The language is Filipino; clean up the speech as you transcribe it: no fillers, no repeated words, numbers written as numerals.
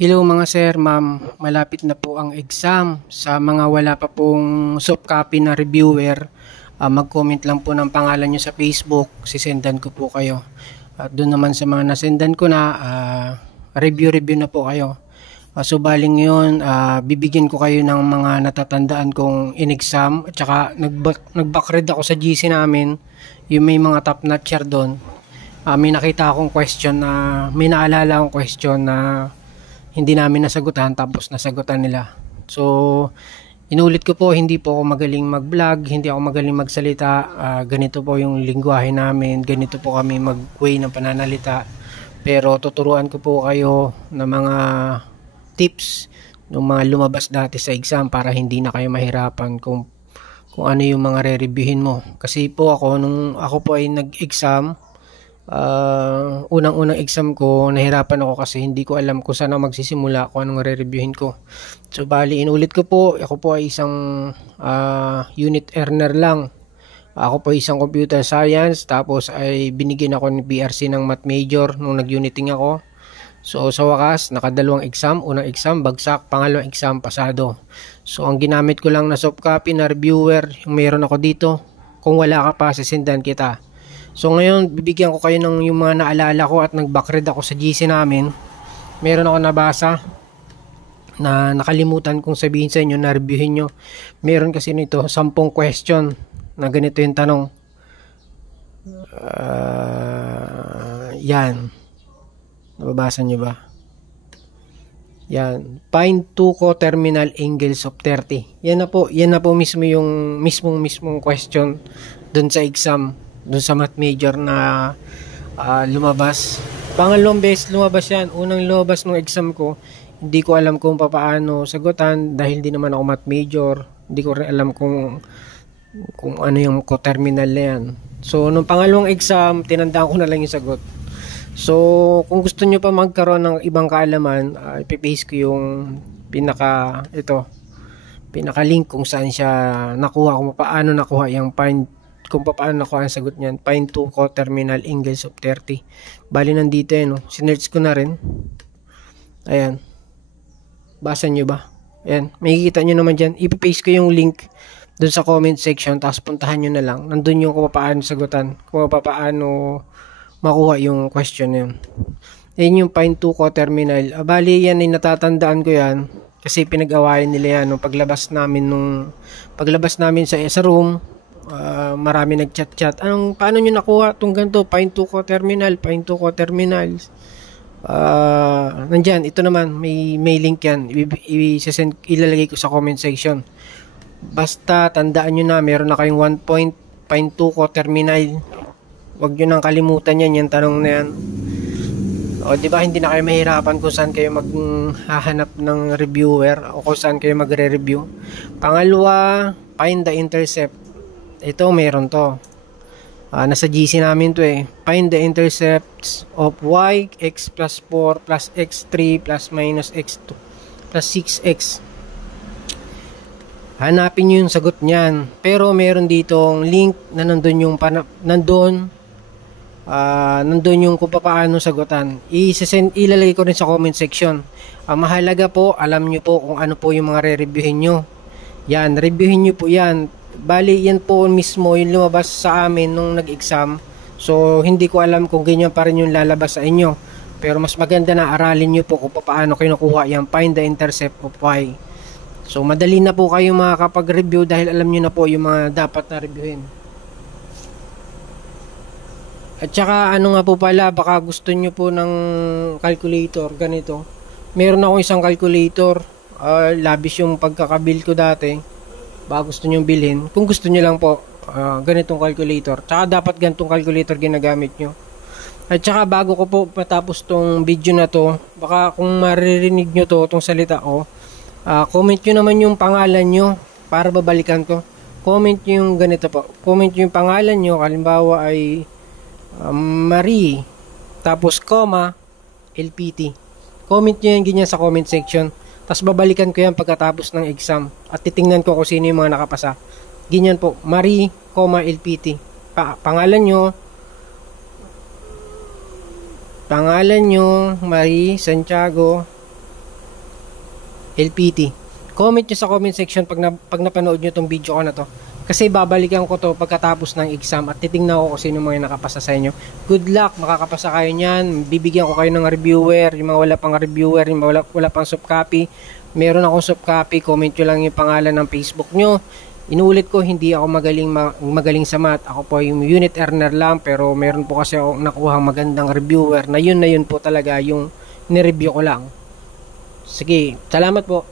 Hello mga sir, ma'am. Malapit na po ang exam. Sa mga wala pa pong soft copy na reviewer, mag-comment lang po ng pangalan nyo sa Facebook. Sisendan ko po kayo. At doon naman sa mga nasendan ko na, review na po kayo. So baling ngayon, bibigyan ko kayo ng mga natatandaan kong in-exam. At saka nag-backread ako sa GC namin. Yung may mga top notcher doon. May nakita akong question na, may naalala akong question na hindi namin nasagutan tapos nasagutan nila. So, inulit ko po, hindi po ako magaling mag-vlog, hindi ako magaling magsalita. Ganito po yung lingwahe namin, ganito po kami mag-way ng pananalita. Pero tuturuan ko po kayo ng mga tips ng mga lumabas dati sa exam para hindi na kayo mahirapan kung ano yung mga re-reviewin mo. Kasi po ako, nung ako po ay nag-exam, unang-unang exam ko, nahirapan ako kasi hindi ko alam kung saan ako magsisimula, kung anong re-reviewin ko. So bali, inulit ko po, ako po ay isang unit earner lang. Ako po isang computer science, tapos ay binigyan ako ni BRC ng math major nung nag-uniting ako. So sa wakas, nakadalawang exam, unang exam, bagsak, pangalawang exam, pasado. So ang ginamit ko lang na soft copy na reviewer, yung meron ako dito. Kung wala ka pa, sisendan kita. So ngayon, bibigyan ko kayo ng yung mga naalala ko at nag-backread ako sa GC namin. Meron ako nabasa na nakalimutan kong sabihin sa inyo, na reviewin nyo. Meron kasi nito 10 question na ganito yung tanong. Yan. Nababasa nyo ba? Yan. Find two coterminal angles of 30. Yan na po mismo yung mismong question dun sa exam. Doon sa math major na lumabas. Pangalawang beses lumabas yan. Unang lumabas ng exam ko, hindi ko alam kung paano sagutan dahil di naman ako math major. Hindi ko rin alam kung ano yung coterminal na yan. So, nung pangalawang exam, tinandaan ko na lang yung sagot. So, kung gusto nyo pa magkaroon ng ibang kaalaman, ipipaste ko yung pinaka-link kung saan siya nakuha, kung paano nakuha yung kung paano nakuha ang sagot niyan. Find two coterminal angles of 30. Bali nandito no. Sinerch ko na rin. Ayan. Basa nyo ba? Ayan. Makikita nyo naman dyan. Ipipaste ko yung link dun sa comment section. Tapos puntahan nyo na lang. Nandun yung kung paano sagutan. Kung paano makuha yung question na yun. Ayan yung find two coterminal. Bali yan ay natatandaan ko yan. Kasi pinag-awayan nila yan. Paglabas namin sa room, marami nag-chat. Paano nyo nakuha itong ganito? Find two coterminal. Nandyan, ito naman, may link yan. Ilalagay ko sa comment section. Basta, tandaan nyo na, meron na kayong 1 point, find two coterminal. Huwag nyo nang kalimutan yan, yung tanong na yan. O, diba, hindi na kayo mahirapan kung saan kayo maghahanap ng reviewer o kung saan kayo magre-review. Pangalawa, find the intercept. Ito, meron to. Nasa GC namin to eh. Find the intercepts of y, x plus 4 plus x3 plus minus x2 plus 6x. Hanapin nyo yung sagot niyan. Pero meron ditong link na nandun yung kung paano sagutan. Ilalagay ko rin sa comment section. Mahalaga po, alam nyo po kung ano po yung mga re-reviewin nyo. Yan, reviewin nyo po yan. Bali, yan po mismo yung lumabas sa amin nung nag-exam. So, hindi ko alam kung ganyan pa rin yung lalabas sa inyo. Pero mas maganda na aralin nyo po kung paano kinukuha yung find the intercept of y. So, madali na po kayo makakapag-review dahil alam nyo na po yung mga dapat na reviewin. At saka, ano nga po pala, baka gusto nyo po ng calculator, ganito. Meron akong isang calculator. Labis yung pagkakabil ko dati. Baka gusto nyo bilhin. Kung gusto nyo lang po, ganitong calculator. Tsaka dapat ganitong calculator ginagamit nyo. At saka bago ko po matapos tong video na to, baka kung maririnig nyo tong salita ko, comment nyo naman yung pangalan nyo para babalikan ko. Comment nyo yung ganito po. Comment nyo yung pangalan nyo. Halimbawa ay Marie, tapos comma, LPT. Comment nyo yung ganyan sa comment section. Tapos babalikan ko yan pagkatapos ng exam. At titingnan ko kung sino yung mga nakapasa. Ganyan po. Marie, LPT. Pangalan nyo, Marie Santiago LPT. Comment nyo sa comment section pag napanood nyo tong video ko na to. Kasi babalikan ko to pagkatapos ng exam at titingnan ko kung sino mga nakapasa sa inyo. Good luck, makakapasa kayo niyan. Bibigyan ko kayo ng reviewer, yung mga wala pang reviewer, yung mga wala pang soft copy. Meron akong soft copy, comment nyo lang yung pangalan ng Facebook nyo. Inuulit ko, hindi ako magaling sa math. Ako po yung unit earner lang, pero meron po kasi ako nakuha magandang reviewer na yun po talaga yung nireview ko lang. Sige, salamat po.